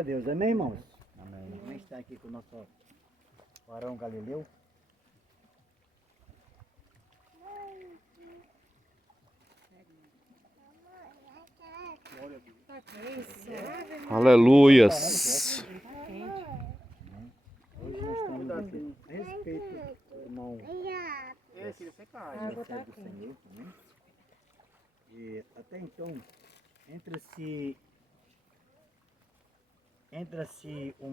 Glória a Deus. Amém, irmãos? Amém. A gente está aqui com o nosso varão Galileu. Aleluias. Hoje nós estamos aqui a respeito do irmão servo do Senhor. Amém? E até então, entra-se um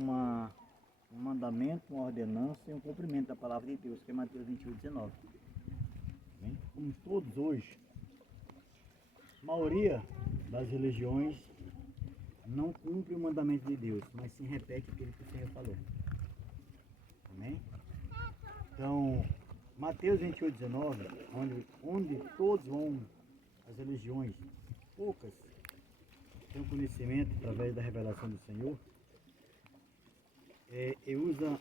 mandamento, uma ordenança e um cumprimento da palavra de Deus, que é Mateus 28:19. Amém? Como todos hoje, a maioria das religiões não cumpre o mandamento de Deus, mas sim repete aquilo que o Senhor falou. Amém? Então, Mateus 28:19, onde todos vão, as religiões, poucas têm conhecimento através da revelação do Senhor, e usa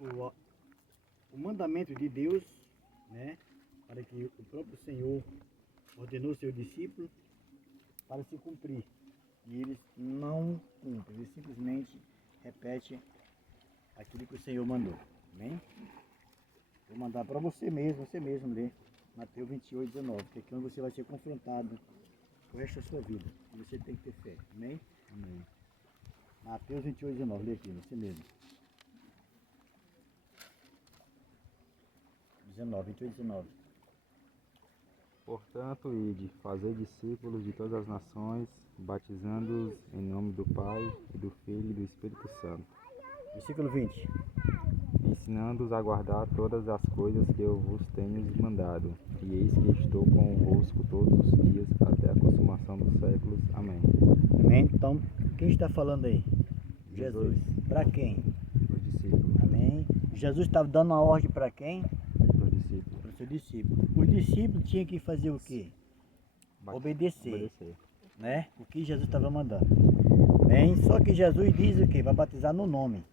o mandamento de Deus, né, para que o próprio Senhor ordenou seu discípulo para se cumprir. E eles não cumprem, eles simplesmente repetem aquilo que o Senhor mandou. Amém? Vou mandar para você mesmo ler Mateus 28:19, que é aqui onde você vai ser confrontado com o resto da sua vida. E você tem que ter fé. Amém? Amém. Mateus 28:19, lê aqui, você mesmo. 28:19. Portanto, ide, fazer discípulos de todas as nações, batizando-os em nome do Pai, e do Filho e do Espírito Santo, Versículo 20. ensinando-os a guardar todas as coisas que eu vos tenho mandado. E eis que estou convosco todos os dias, até a consumação dos séculos. Amém. Amém? Então, quem está falando aí? Jesus. Para quem? Os discípulos. Amém? Jesus estava dando uma ordem para quem? Os discípulos. Para o seu discípulo. Os discípulos tinham que fazer o quê? Obedecer. Né? O que Jesus estava mandando. Bem, só que Jesus diz o quê? Vai batizar no nome.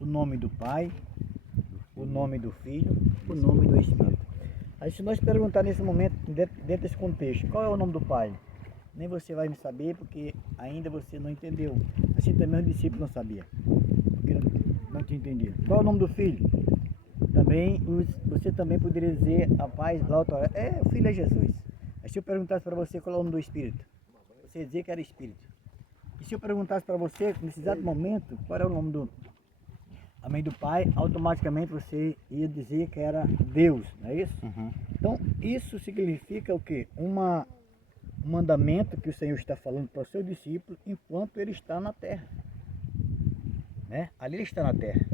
O nome do Pai, o nome do Filho, o nome do Espírito. Aí se nós perguntar nesse momento, dentro desse contexto, qual é o nome do Pai? Nem você vai me saber, porque ainda você não entendeu. Assim também os discípulos não sabiam, porque não tinha entendido. Qual é o nome do Filho? Também, você também poderia dizer a paz, o Filho é Jesus. Aí se eu perguntasse para você qual é o nome do Espírito, você ia dizer que era Espírito. E se eu perguntasse para você, nesse exato momento, qual era o nome do Amém do Pai, automaticamente você ia dizer que era Deus, não é isso? Então, isso significa o quê? Um mandamento que o Senhor está falando para o seu discípulo enquanto ele está na terra. Né? Ali ele está na terra.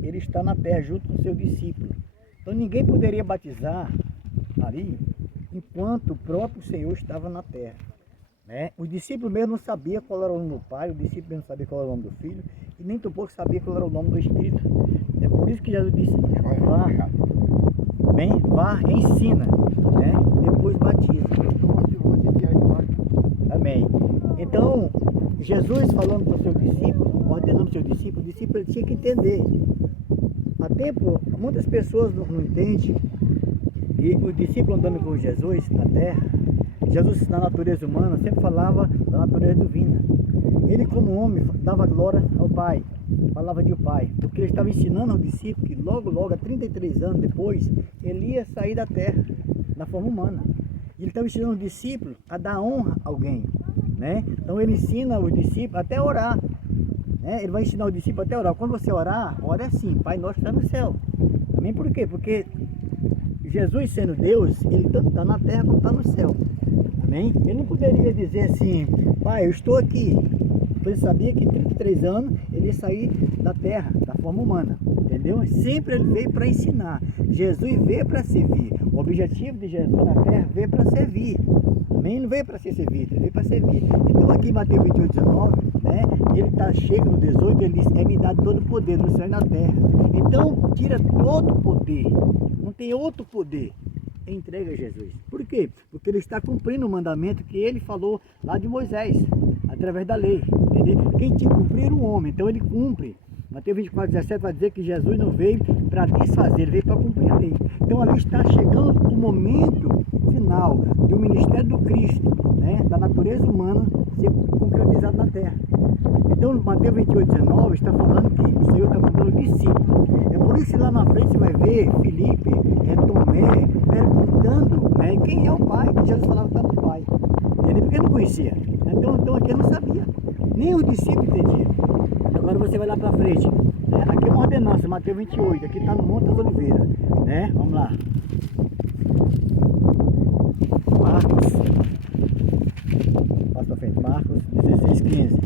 Ele está na terra junto com o seu discípulo. Então, ninguém poderia batizar ali enquanto o próprio Senhor estava na terra. Né? Os discípulos mesmo não sabiam qual era o nome do Pai, o discípulo mesmo não sabia qual era o nome do Filho, e nem tampouco sabia qual era o nome do Espírito. É por isso que Jesus disse, vá, ensina, né? Depois batiza. Amém. Então, Jesus falando para o seu discípulo, ordenando o seu discípulo, o discípulo tinha que entender. Há tempo, muitas pessoas não entendem, e o discípulo andando com Jesus na terra, Jesus na natureza humana sempre falava da natureza divina. Ele como homem dava glória ao Pai, falava de o Pai, porque ele estava ensinando ao discípulo que logo, há 33 anos depois, ele ia sair da terra, na forma humana. E ele estava ensinando o discípulo a dar honra a alguém, né? Então ele ensina o discípulo até orar, né? Ele vai ensinar o discípulo até orar. Quando você orar, ora assim, Pai nosso que está no céu. Amém? Por quê? Porque Jesus sendo Deus, ele tanto está na terra como está no céu. Amém? Ele não poderia dizer assim, Pai, eu estou aqui. Ele sabia que em 33 anos ele ia sair da terra, da forma humana. Entendeu? Sempre ele veio para ensinar. Jesus veio para servir. O objetivo de Jesus na terra veio para servir. Amém? Ele não veio para ser servido, ele veio para servir. Então aqui em Mateus 28:19, né? Ele chega no 18, ele diz, é-me dado todo o poder no céu e na terra. Então tira todo o poder. Não tem outro poder. Entrega a Jesus. Por quê? Porque ele está cumprindo o mandamento que ele falou lá de Moisés, através da lei. Entendeu? Quem tinha que cumprir o homem, então ele cumpre. Mateus 24:17 vai dizer que Jesus não veio para desfazer, ele veio para cumprir a lei. Então ali está chegando o momento final do ministério do Cristo, né, da natureza humana ser concretizado na terra. Então, Mateus 28:19 está falando que o Senhor está mandando discípulos. É por isso que lá na frente você vai ver Filipe, Tomé, perguntando, né, quem é o Pai, que Jesus falava que estava o Pai. Entendeu? Porque não conhecia. Então aqui eu não sabia. Nem os discípulos entendiam. Agora você vai lá para frente. Né? Aqui é uma ordenança, Mateus 28. Aqui está no Monte das Oliveiras. Né? Vamos lá. Marcos. Passa para frente. Marcos 16:15.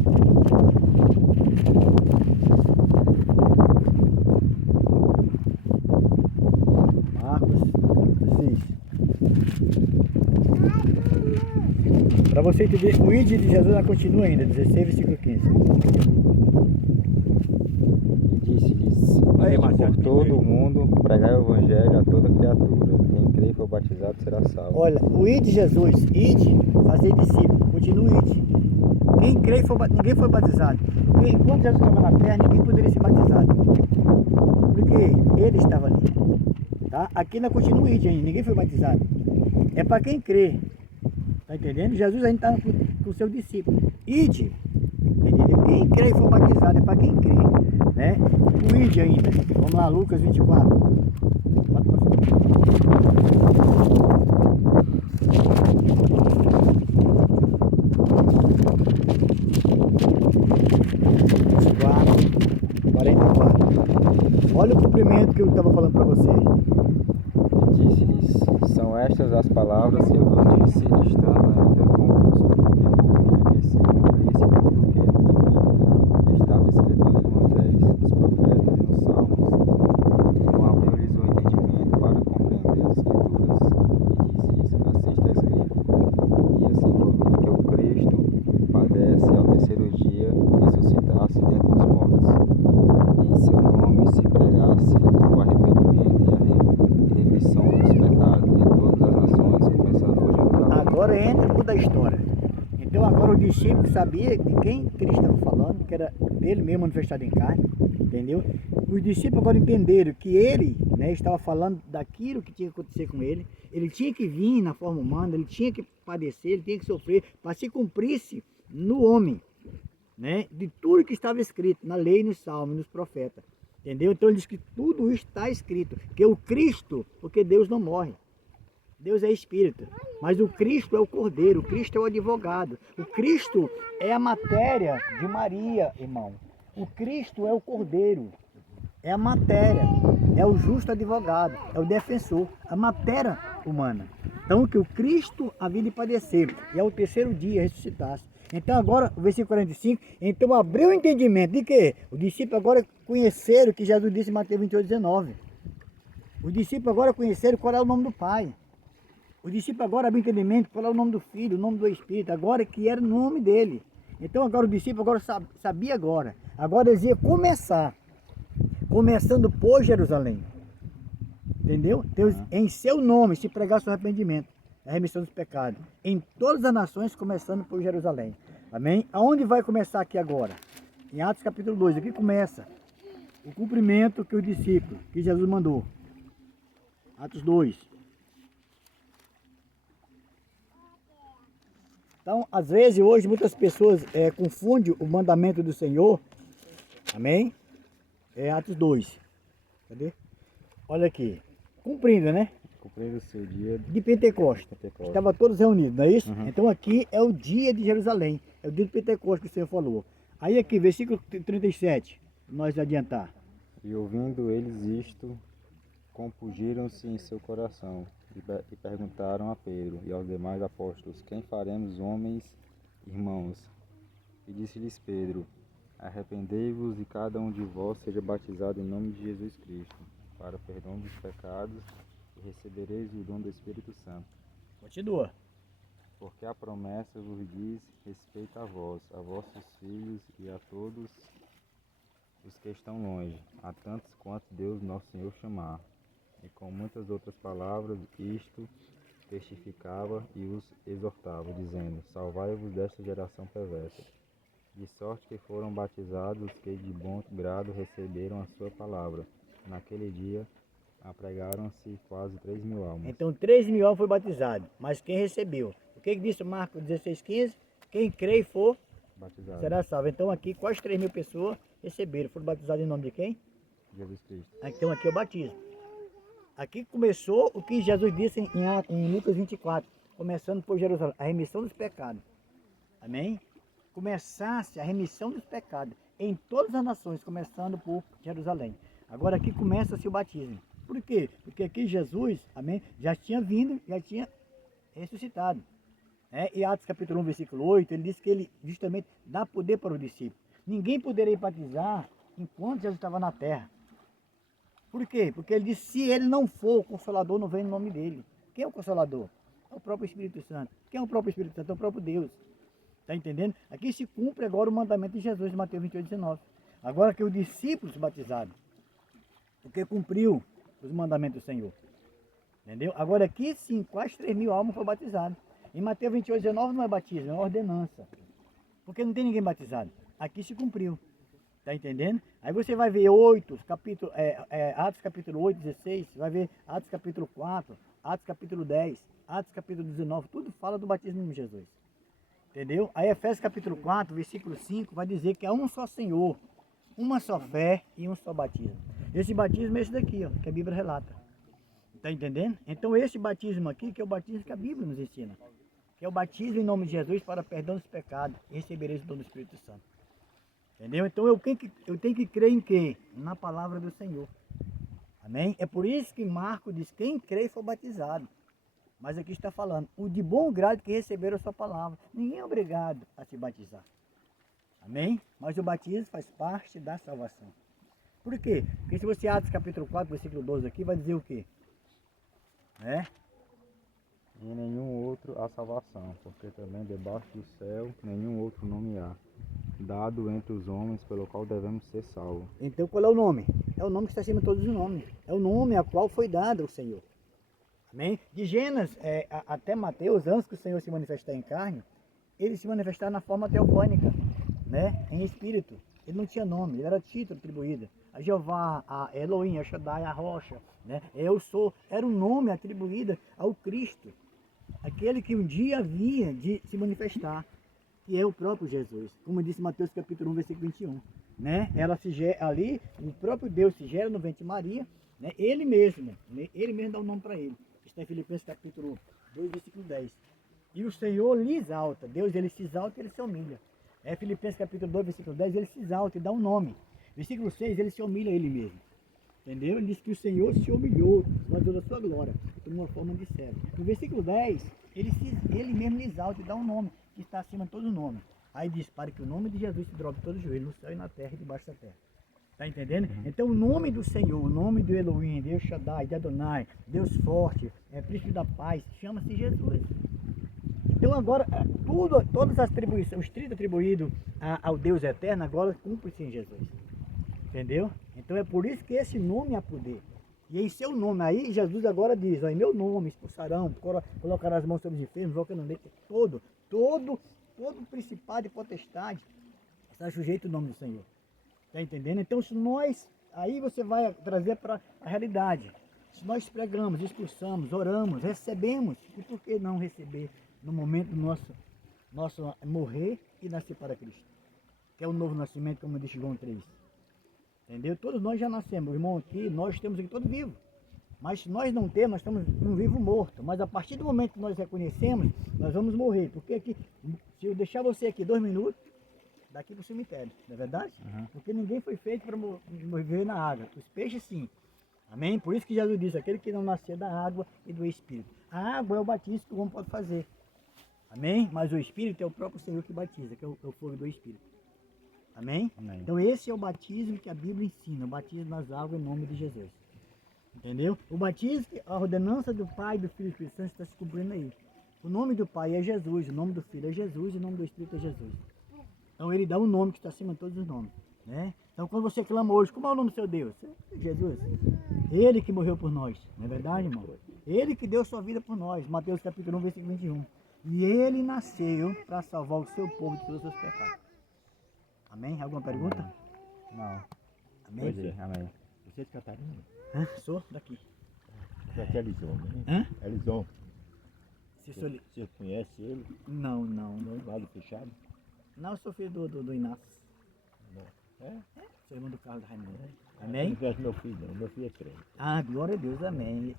Marcos 16. Para você entender, o id de Jesus ela continua ainda, 16, versículo 15. E disse-lhes: Aí, ide Marcelo, por todo o mundo, pregai o evangelho a toda criatura. Quem crê e for batizado será salvo. Olha, o id de Jesus, id, fazer discípulo, continua o id. Quem crê e for batizado, ninguém foi batizado. Porque enquanto Jesus estava na terra, ninguém poderia ser batizado. Porque ele estava ali. Tá? Aqui ainda continua o id ainda, ninguém foi batizado. É para quem crê. Tá entendendo? Jesus ainda está com o seu discípulo. Ide. Entendeu? Quem crê e for batizado é para quem crê. Né? O ide ainda. Vamos lá, Lucas 24. Olha o cumprimento que eu estava falando para você. E disse-lhes: são estas as palavras que eu vos disse, estando ainda convosco, que convinha que se cumprisse tudo o que de mim estava escrito na lei de Moisés, nos profetas e nos salmos. Não abriu-lhes o entendimento para compreender as escrituras. E disse: assim está escrito. E assim convinha que o Cristo padece ao terceiro dia ressuscitasse dentre os mortos. E em seu nome se pregasse o arrependimento e a remissão dos pecados em todas as nações, começando por Jerusalém. Agora entra toda a história. Então agora o discípulo sabia de quem Cristo estava falando, que era dele mesmo manifestado em carne, entendeu? Os discípulos agora entenderam que ele, né, estava falando daquilo que tinha que acontecer com ele tinha que vir na forma humana, ele tinha que padecer, ele tinha que sofrer, para se cumprisse no homem, né, de tudo que estava escrito na lei, nos salmos, nos profetas. Entendeu? Então ele diz que tudo isso está escrito, que o Cristo, porque Deus não morre. Deus é espírito, mas o Cristo é o Cordeiro, o Cristo é o advogado, o Cristo é a matéria de Maria, irmão. O Cristo é o Cordeiro, é a matéria, é o justo advogado, é o defensor, a matéria humana. Então que o Cristo havia de padecer e ao terceiro dia ressuscitasse. Então agora, o versículo 45, então abriu o entendimento de que os discípulos agora conheceram que Jesus disse em Mateus 28:19. Os discípulos agora conheceram qual é o nome do Pai. Os discípulos agora abriram entendimento qual é o nome do Filho, o nome do Espírito, agora que era o nome dele. Então agora o discípulo agora sabia agora. Agora eles iam começar, começando por Jerusalém. Entendeu? Deus, em seu nome se pregasse o arrependimento, a remissão dos pecados. Em todas as nações, começando por Jerusalém. Amém? Aonde vai começar aqui agora? Em Atos capítulo 2, aqui começa o cumprimento que os discípulos, que Jesus mandou. Atos 2. Então, às vezes, hoje, muitas pessoas confundem o mandamento do Senhor. Amém? É Atos 2. Cadê? Olha aqui. Cumprindo, né? Cumprindo o seu dia De Pentecostes. Estavam todos reunidos, não é isso? Uhum. Então aqui é o dia de Jerusalém. É o dia de Pentecostes que o Senhor falou. Aí aqui, versículo 37, nós adiantar. E ouvindo eles isto, compungiram-se em seu coração e perguntaram a Pedro e aos demais apóstolos: quem faremos, homens, irmãos? E disse-lhes Pedro: arrependei-vos e cada um de vós seja batizado em nome de Jesus Cristo, para o perdão dos pecados, e recebereis o dom do Espírito Santo. Continua. Porque a promessa vos diz respeito a vós, a vossos filhos e a todos os que estão longe, a tantos quanto Deus nosso Senhor chamar. E com muitas outras palavras isto testificava e os exortava, dizendo: salvai-vos desta geração perversa. De sorte que foram batizados os que de bom grado receberam a sua palavra. Naquele dia Apregaram-se quase 3.000 almas. Então 3.000 almas foi batizado. Mas quem recebeu? O que disse Marcos 16,15? Quem crê e for, Batizados. será salvo. Então aqui quase 3.000 pessoas receberam. Foram batizadas em nome de quem? Jesus Cristo. Então aqui é o batismo. Aqui começou o que Jesus disse em Lucas 24. Começando por Jerusalém. A remissão dos pecados. Amém? Começasse a remissão dos pecados em todas as nações, começando por Jerusalém. Agora aqui começa-se o batismo. Por quê? Porque aqui Jesus, amém, já tinha vindo, já tinha ressuscitado. E Atos capítulo 1, versículo 8, ele diz que ele justamente dá poder para o discípulo. Ninguém poderia batizar enquanto Jesus estava na terra. Por quê? Porque ele disse, se ele não for, o Consolador não vem no nome dele. Quem é o Consolador? É o próprio Espírito Santo. Quem é o próprio Espírito Santo? É o próprio Deus. Está entendendo? Aqui se cumpre agora o mandamento de Jesus, Mateus 28, 19. Agora que os discípulos batizaram, porque cumpriu os mandamentos do Senhor. Entendeu? Agora aqui sim, quase 3.000 almas foram batizadas. Em Mateus 28, 19 não é batismo, é ordenança. Porque não tem ninguém batizado. Aqui se cumpriu. Está entendendo? Aí você vai ver Atos capítulo 8, 16, vai ver Atos capítulo 4, Atos capítulo 10, Atos capítulo 19, tudo fala do batismo de Jesus. Entendeu? Aí Efésios capítulo 4, versículo 5, vai dizer que há um só Senhor, uma só fé e um só batismo. Esse batismo é esse daqui, ó, que a Bíblia relata. Está entendendo? Então esse batismo aqui, que é o batismo que a Bíblia nos ensina, que é o batismo em nome de Jesus para perdão dos pecados, e recebereis o dom do Espírito Santo. Entendeu? Então eu tenho que crer em quê? Na palavra do Senhor. Amém? É por isso que Marcos diz, quem crê e for batizado. Mas aqui está falando, o de bom grado que receberam a sua palavra. Ninguém é obrigado a se batizar. Amém? Mas o batismo faz parte da salvação. Por quê? Porque se você Atos capítulo 4, versículo 12 aqui, vai dizer o quê? E nenhum outro a salvação, porque também debaixo do céu nenhum outro nome há, dado entre os homens pelo qual devemos ser salvos. Então qual é o nome? É o nome que está acima de todos os nomes. É o nome a qual foi dado ao Senhor. Amém? De Gênesis até Mateus, antes que o Senhor se manifestar em carne, ele se manifestar na forma teofônica, em espírito. Ele não tinha nome, ele era título atribuído. A Jeová, a Elohim, a Shaddai, a rocha, eu sou, era um nome atribuído ao Cristo. Aquele que um dia havia de se manifestar, que é o próprio Jesus. Como disse Mateus capítulo 1, versículo 21. Ela se gera ali, o próprio Deus se gera no ventre de Maria, ele mesmo dá o nome para ele. Está em Filipenses capítulo 2, versículo 10. E o Senhor lhe exalta. Deus, ele se exalta e ele se humilha. Filipenses capítulo 2, versículo 10, ele se exalta e dá um nome. Versículo 6, ele se humilha a ele mesmo. Entendeu? Ele diz que o Senhor se humilhou, esvaziou da sua glória, tomou uma forma de servo. No versículo 10, ele mesmo lhe exalta e dá um nome, que está acima de todo o nome. Aí diz, para que o nome de Jesus se dobre todo o joelho, no céu e na terra e debaixo da terra. Está entendendo? Então o nome do Senhor, o nome do Elohim, Deus Shaddai, de Adonai, Deus forte, príncipe da paz, chama-se Jesus. Então agora, todas as atribuições, os 30 atribuídos ao Deus eterno, agora cumprem-se em Jesus. Entendeu? Então é por isso que esse nome há poder. E em seu nome aí, Jesus agora diz, em meu nome expulsarão, colocarão as mãos sobre os enfermos, colocando leite, todo principado e potestade está sujeito ao nome do Senhor. Está entendendo? Então se nós, aí você vai trazer para a realidade. Se nós pregamos, expulsamos, oramos, recebemos, e por que não receber no momento do nosso morrer e nascer para Cristo? Que é o novo nascimento, como diz João 3. Entendeu? Todos nós já nascemos, irmão, aqui, nós estamos aqui todos vivos. Mas se nós não temos, nós estamos um vivo morto. Mas a partir do momento que nós reconhecemos, nós vamos morrer. Porque aqui, se eu deixar você aqui 2 minutos, daqui para o cemitério, não é verdade? Uhum. Porque ninguém foi feito para viver na água. Os peixes sim. Amém? Por isso que Jesus disse, aquele que não nascer da água e do Espírito. A água é o batismo que o homem pode fazer. Amém? Mas o Espírito é o próprio Senhor que batiza, que é o fogo do Espírito. Amém? Amém. Então esse é o batismo que a Bíblia ensina, o batismo nas águas em nome de Jesus. Entendeu? O batismo, a ordenança do Pai, do Filho e do Espírito Santo está se cumprindo aí. O nome do Pai é Jesus, o nome do Filho é Jesus e o nome do Espírito é Jesus. Então ele dá um nome que está acima de todos os nomes. Então quando você clama hoje, como é o nome do seu Deus? Jesus. Ele que morreu por nós, não é verdade, irmão? Ele que deu sua vida por nós. Mateus capítulo 1, versículo 21. E ele nasceu para salvar o seu povo de todos os seus pecados. Amém? Alguma pergunta? Não. Amém? Amém. Você é de Catarina? Hã? Sou daqui. Você é Lison, né? Hã? É Lison. Se sou li... Você conhece ele? Não, não. Lá do fechado? Não, eu sou filho do Inácio. Não. É? Sou irmão do Carlos Raimundo. Amém? Não conhece meu filho, não. Meu filho é crente. Ah, glória a Deus, amém.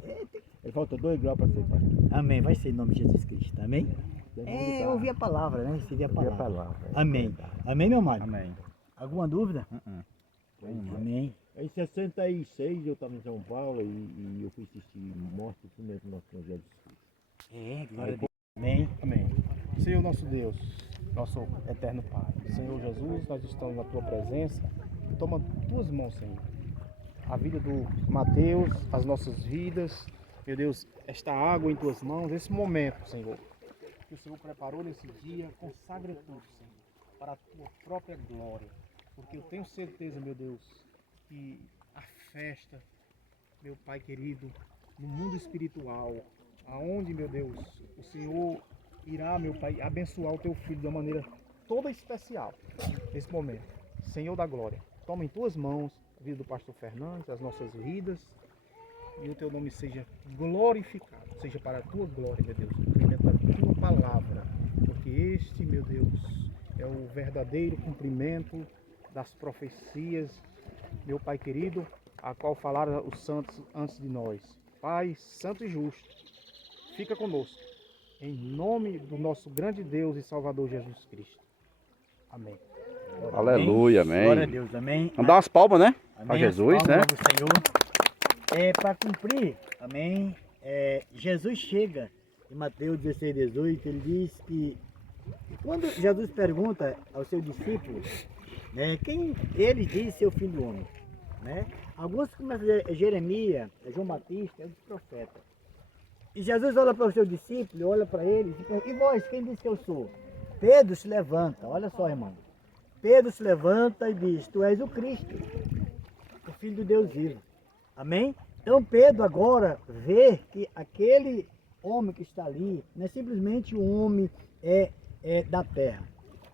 Ele falta 2 graus para ser pastor. Amém, vai ser em nome de Jesus Cristo, amém? Tem É, muita- eu ouvi a palavra, né? Recebi a ouvi a palavra. palavra. Amém. Amém, meu amado? Amém. Alguma dúvida? Amém. Amém. Em 66 eu estava em São Paulo e eu fui assistir Morte e Funeral do nosso Senhor Jesus Cristo. É, glória a Deus. Amém. Amém. Senhor nosso Deus, nosso eterno Pai, Senhor Jesus, nós estamos na Tua presença. Toma Tuas mãos, Senhor. A vida do Mateus, as nossas vidas, meu Deus, esta água em Tuas mãos, esse momento, Senhor, que o Senhor preparou nesse dia, consagra tudo, Senhor, para a Tua própria glória. Porque eu tenho certeza, meu Deus, que a festa, meu Pai querido, no mundo espiritual, aonde, meu Deus, o Senhor irá, meu Pai, abençoar o Teu Filho de uma maneira toda especial nesse momento. Senhor da glória, toma em Tuas mãos a vida do pastor Fernandes, as nossas vidas, e o Teu nome seja glorificado, seja para a Tua glória, meu Deus, cumprimento da Tua palavra, porque este, meu Deus, é o verdadeiro cumprimento das profecias, meu Pai querido, a qual falaram os santos antes de nós. Pai santo e justo, fica conosco, em nome do nosso grande Deus e Salvador Jesus Cristo. Amém. Aleluia, amém. Glória a Deus, amém. Vamos dar umas palmas, né? Amém. Para Jesus, As né? palmas ao Senhor. Para cumprir, amém, Jesus chega em Mateus 16, 18, ele diz que quando Jesus pergunta aos seus discípulos, né, quem ele diz ser o filho do homem, né? Alguns começam a dizer Jeremias, João Batista, é dos profetas. E Jesus olha para os seus discípulos, olha para eles e pergunta, e vós, quem diz que eu sou? Pedro se levanta, olha só, irmão. Pedro se levanta e diz, tu és o Cristo, o Filho do Deus vivo. Amém? Então Pedro agora vê que aquele homem que está ali não é simplesmente um homem da terra,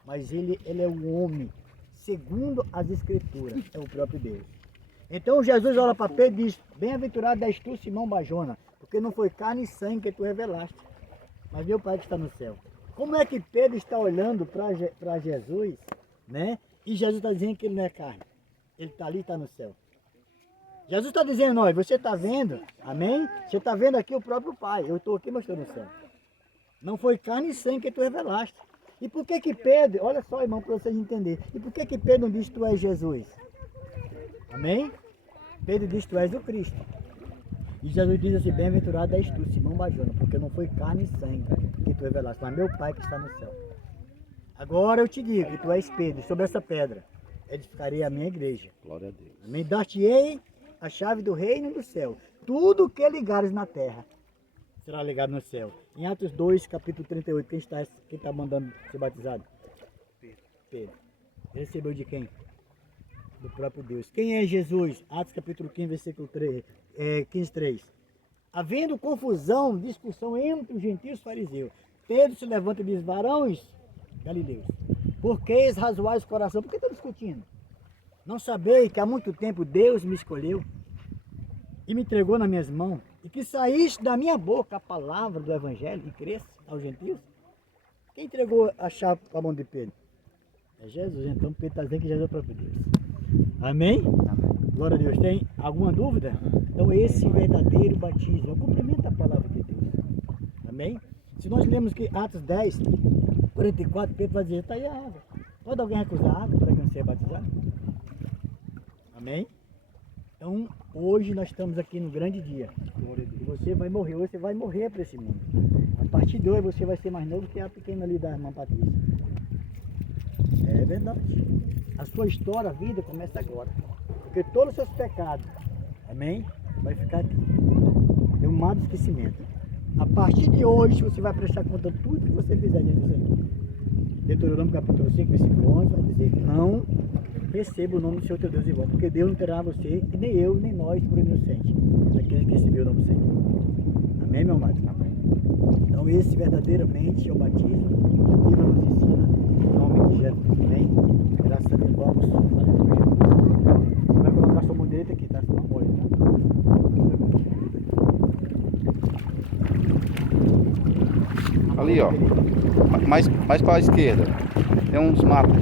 mas ele é um homem segundo as Escrituras, é o próprio Deus. Então Jesus olha para Pedro e diz, bem-aventurado és tu, Simão Barjona, porque não foi carne e sangue que tu revelaste, mas meu Pai que está no céu. Como é que Pedro está olhando para Jesus, né? E Jesus está dizendo que ele não é carne, ele está ali, está no céu. Jesus está dizendo, olha, você está vendo, amém? Você está vendo aqui o próprio Pai, eu estou aqui, mas estou no céu. Não foi carne e sangue que tu revelaste. E por que que Pedro, olha só, irmão, para vocês entenderem, e por que que Pedro não diz que tu és Jesus? Amém? Pedro diz que tu és o Cristo. E Jesus diz assim, bem-aventurado és tu, Simão Barjona, porque não foi carne e sangue que tu revelaste, mas meu Pai que está no céu. Agora eu te digo que tu és Pedro, sobre essa pedra edificarei a minha igreja. Glória a Deus. Amém? Dar-te-ei a chave do reino do céu. Tudo que ligares na terra será ligado no céu. Em Atos 2, capítulo 38, quem está mandando ser batizado? Pedro. Ele recebeu de quem? Do próprio Deus. Quem é Jesus? Atos capítulo 15, versículo 15, 3. Havendo confusão, discussão entre os gentios e os fariseus, Pedro se levanta e diz, varões galileus, por que razoais o coração? Por que estão discutindo? Não sabei que há muito tempo Deus me escolheu e me entregou nas minhas mãos, e que saíste da minha boca a palavra do Evangelho e cresce aos gentios? Quem entregou a chave para a mão de Pedro? É Jesus. Então Pedro está dizendo que Jesus é o próprio Deus. Amém? Glória a Deus. Tem alguma dúvida? Então esse verdadeiro batismo é o cumprimento da palavra de Deus. Amém? Se nós lemos que Atos 10, 44, Pedro vai dizer, está aí a água. Pode alguém recusar a água para que não seja batizado? Amém? Então, hoje nós estamos aqui no grande dia. E você vai morrer, hoje você vai morrer para esse mundo. A partir de hoje você vai ser mais novo que a pequena ali da irmã Patrícia. É verdade. A sua história, a vida começa agora. Porque todos os seus pecados, amém? Vai ficar aqui. É um mar de esquecimento. A partir de hoje você vai prestar conta de tudo que você fizer diante do Senhor. Deuteronômio capítulo 5, versículo 11 vai dizer, não receba o nome do Senhor teu Deus igual, porque Deus não terá você, e nem eu, nem nós, por inocente, aquele que recebeu o nome do Senhor. Amém, meu amado? Amém. Então esse verdadeiramente é o batismo, a Bíblia nos ensina, em nome de Jesus. Amém? Graças a Deus, vamos. Aleluia. Você vai colocar sua mão direita direita aqui, tá? Senão molha, tá? Ali, ó. Mais para a esquerda. Tem uns matos.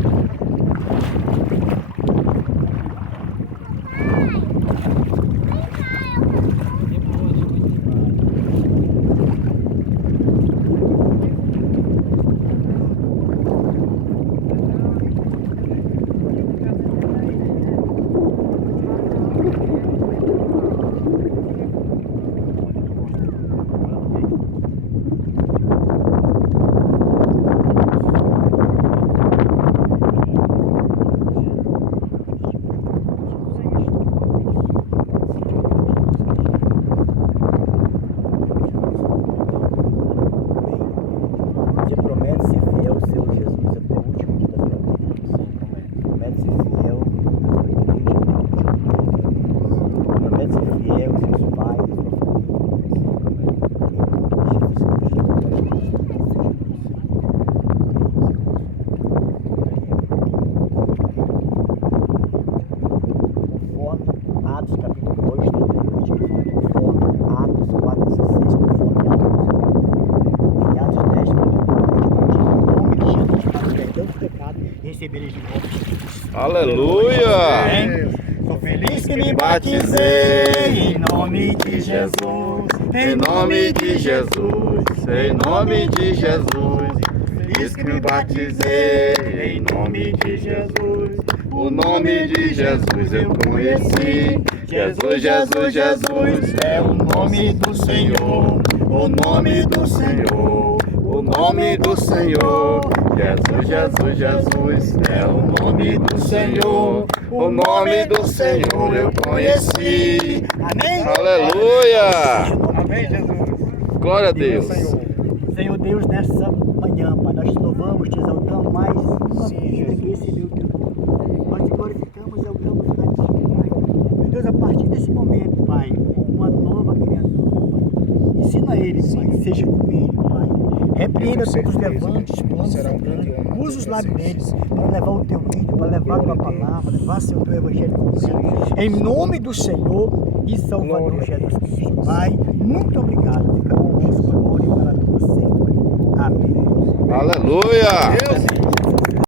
Você promete ser fiel ao seu Jesus até o último dia da sua vida. Promete ser fiel à sua igreja. Promete ser fiel aos seus pais, à sua família. Conforme Atos capítulo 2, 38, conforme Atos 4, 16, conforme Atos 10, em nome de Jesus, para o perdão do pecado, recebereis de volta Jesus. Aleluia! Sou feliz que me batizei em nome de Jesus. Em nome de Jesus, em nome de Jesus. Feliz que me batizei em nome de Jesus. O nome de Jesus eu conheci. Jesus, Jesus, Jesus é o nome do Senhor. O nome do Senhor. O nome do Senhor. Jesus, Jesus, Jesus é o nome do Senhor. O nome do Senhor eu conheci. Amém? Aleluia! Amém, Jesus. Glória a Deus. Senhor Deus, nessa manhã, Pai, nós te louvamos, te exaltamos mais uma vida que recebeu o teu nome. Nós te glorificamos, exaltamos a ti, Pai. Meu Deus, a partir desse momento, Pai, uma nova criatura, Pai. Ensina ele, Pai, seja com ele, Pai. Repreenda todos os levantes, planos, sangrando. Usa os lábios deles para levar o teu vídeo, para levar a tua palavra, levar o teu evangelho completo. Em nome do Senhor e Salvador Jesus Cristo. Pai, muito obrigado. Fica conosco agora e para todo sempre. Amém. Aleluia!